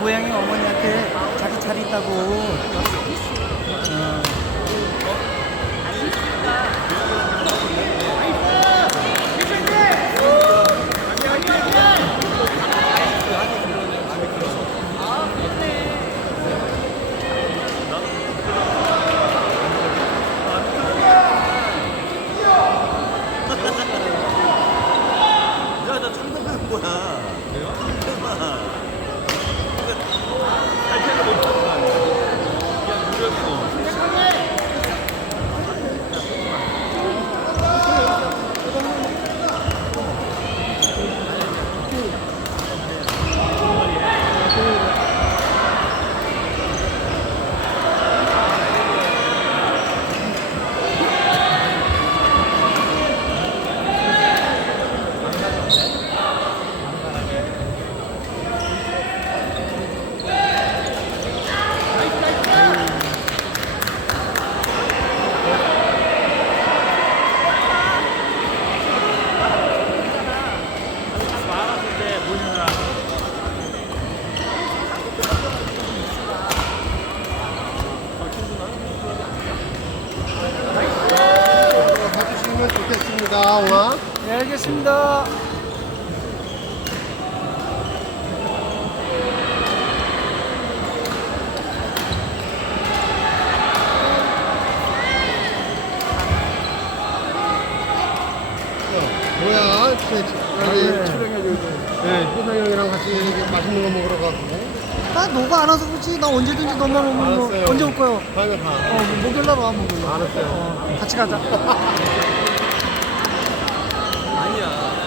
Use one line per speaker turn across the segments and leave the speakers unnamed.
고양이 어머니한테 자기 잘 있다고. 어.
야나 참담한 거야. 내가?
봐주시면 좋겠습니다, 옹아.
네, 알겠습니다.
뭐야, 저, 여기
네.
촬영해 네, 효상 형이랑 같이 이렇게 맛있는 거 먹으러 가고.
나 너가 안 와서 그렇지. 나 언제든지 너만 오면 뭐
알았어요.
언제 올 거야?
다음에 가.
어, 목요일 날 와, 목요일 날.
알았어요.
어, 같이 가자. 우리가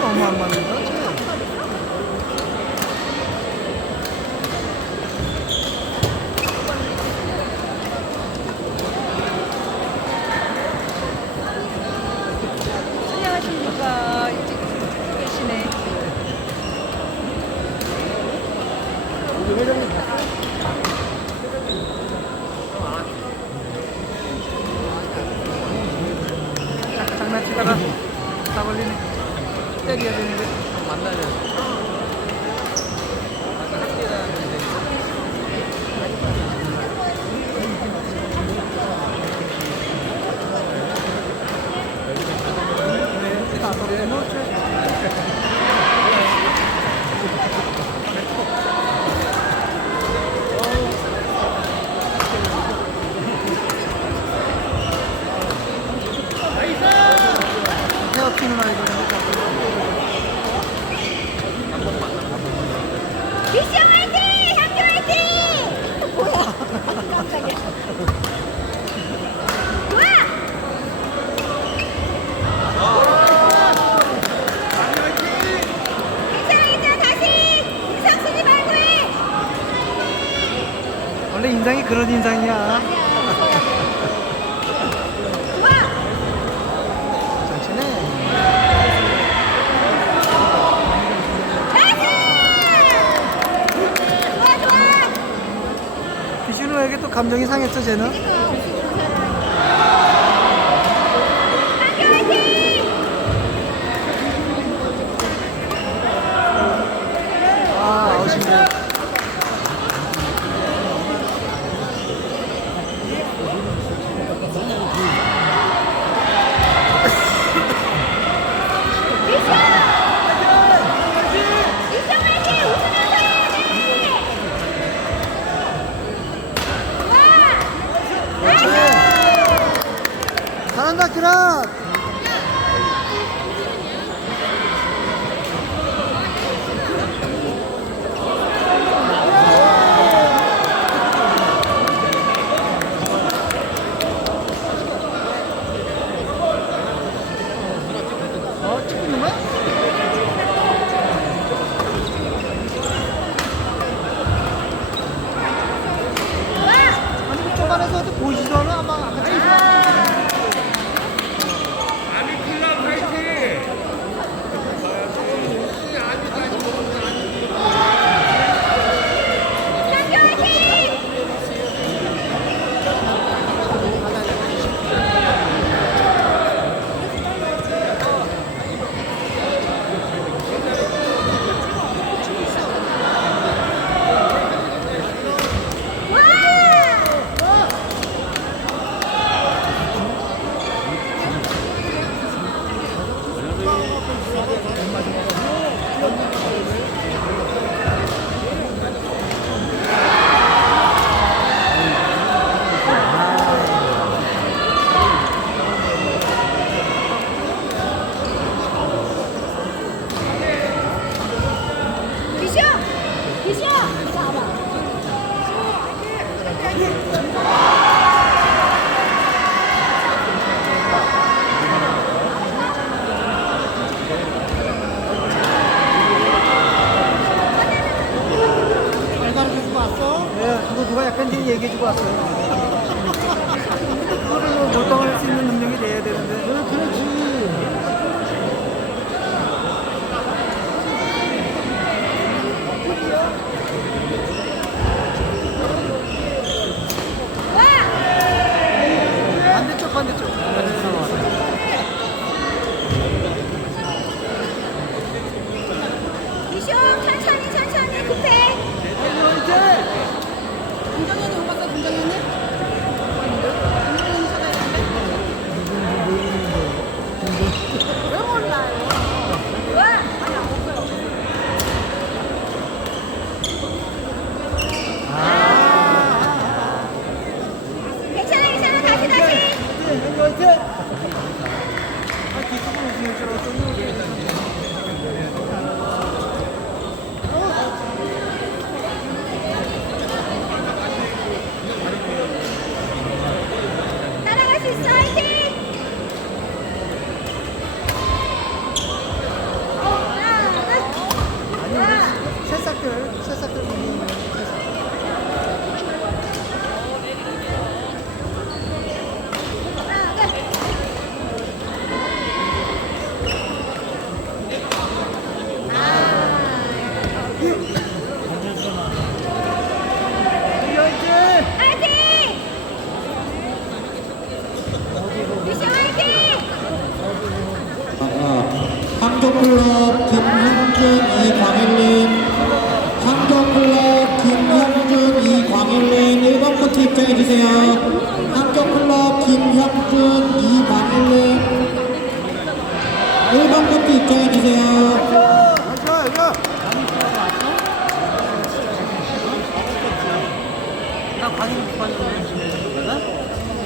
너무 안 맞는 거야, 지금.
안녕하십니까. 일찍 계시네.
장난치다가 다 걸리네. 때려야 되는데. 헤어피는 아이고.
미션 화이팅! 학교 화이팅! 뭐야? 깜짝이야. 뭐야? 괜찮아, 괜찮아. 다시! 인상 쓰지 말고 해!
원래 인상이 그런 인상이야. 비슈누에게 또 감정이 상했어, 쟤는. 아, 아웃이네.
한국클럽 김형준 이광일님 한국클럽 김형준 이광일님 1번 코트 입장해주세요 한국클럽 김형준 이광일님 1번 코트 입장해주세요.
나못 봤는데.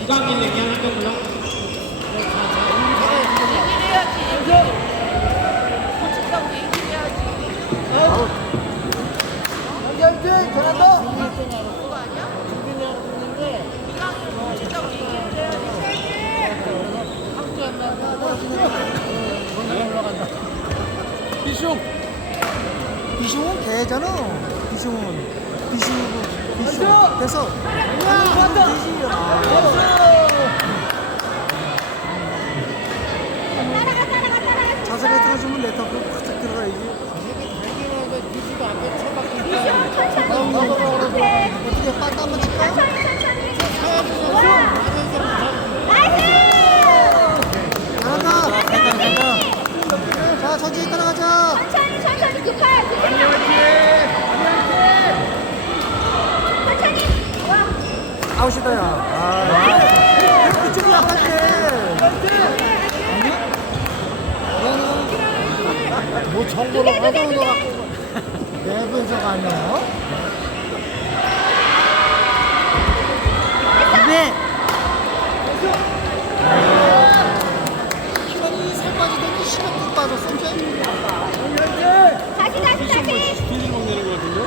이광일님
화이팅! 잘한다!
비숑
비숑은 개잖아. 비숑은. 비숑, 비숑. 됐어. 아웃이다, 야. 아. 그쪽이 약한데. 뭐 정보를
두 개, 두 개, 두 개.
내 분석 아니야? 네. 시간이 살 빠지더니 시간도 빠졌어 이제.
다시 다시 다시
딜 먹내는 거 같은데?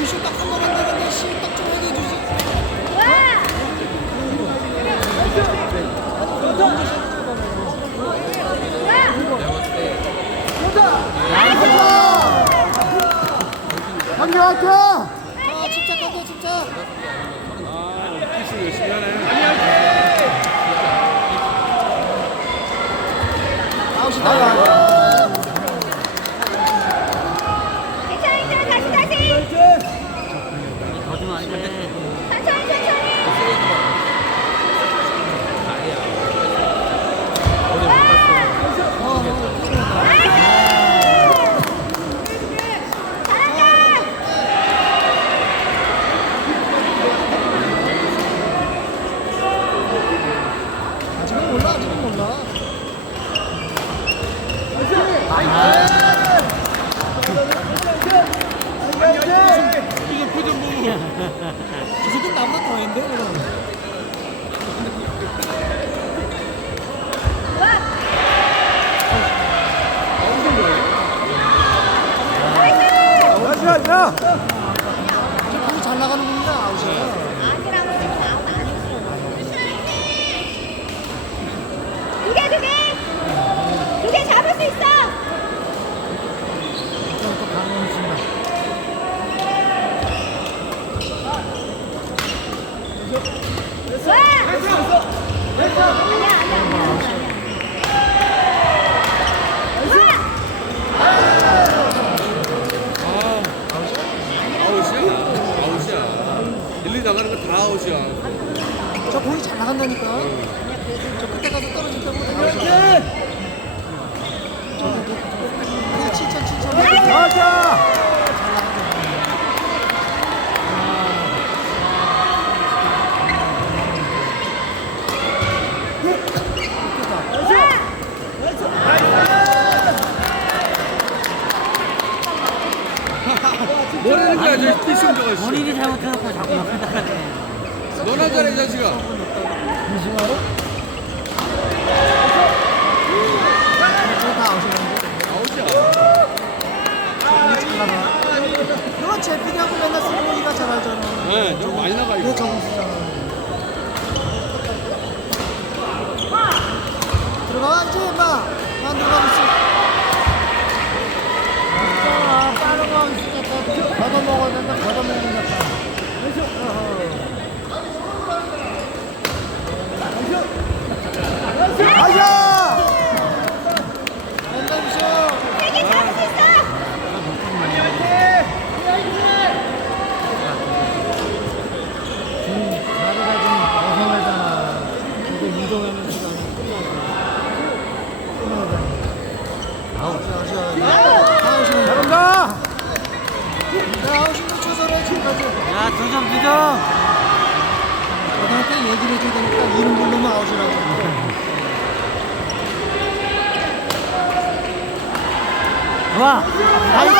이슈 딱한 번만 내는데 시딱좀 해주지.
와!
한개 화이팅! 자, 침착하게 침착.
키스 열심히 하네
아 지금 나보다 더 했는데 그럼. 야, 야, 야! 저 공이 잘 나가는 겁니다, 아웃이.
나가는 거다 아웃이야.
저 공이 잘 나간다니까. 저 끝에 가서 떨어질 때보다 아웃이야. 그냥 칭찬, 칭찬. 맞아!
뭐라는 거야, 저 피승조가. 씨.
본인이 잘못해놓고 자꾸 옆에 나가네.
너나 잘해, 이 자식아.
무심하러? 저다.
아웃이야.
제피디하고 맨날 잘.
네, 좀 많이 나가,
이거
이거.
정수잖아. 들어가 이제 임마. 안 들어가고 있어. 아, 빠른 거 진짜 걷어 먹어야 된다. 걷어 먹는 것 같다. 가자! 맨날 무셔.
세개 잡을 수 있어.
자리가 좀 어색하잖아. 저도 이동하는 시간이 끝나고. 끝나잖아. 아웃이야, 아웃이야. 잘한다! 야, 아웃이면 최선을 지금까지. 야, 두 점, 두 점! 고등학교 얘기를 해줘야 되니까 이름 부르면 아웃이라고. 좋아! 나이스!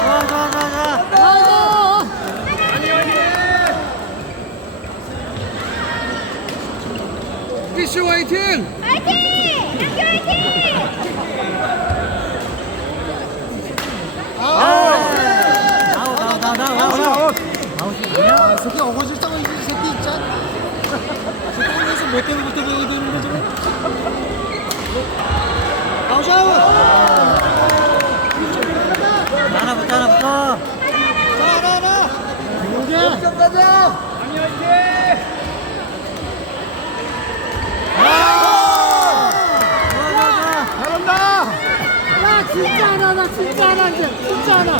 좋아, 좋아, 좋아, 좋아! 나이스!
피쉬 화이팅!
화이팅! 남규 화이팅!
아웃! 아웃, 아웃, 아웃, 아웃, 아웃! 아웃이 아니야? 새끼 어거질다가 이 새끼 있잖아. 새끼 올려서 몇 대를 못 때려야 되는 거지? 아웃, 아웃! 하나 붙어, 하나 하나, 하나! 가자! 잘한
하나, 진짜 하나 이제, 진짜 하나.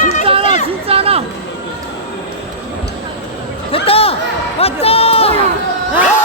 진짜 하나, 진짜 하나.
됐다! 맞다!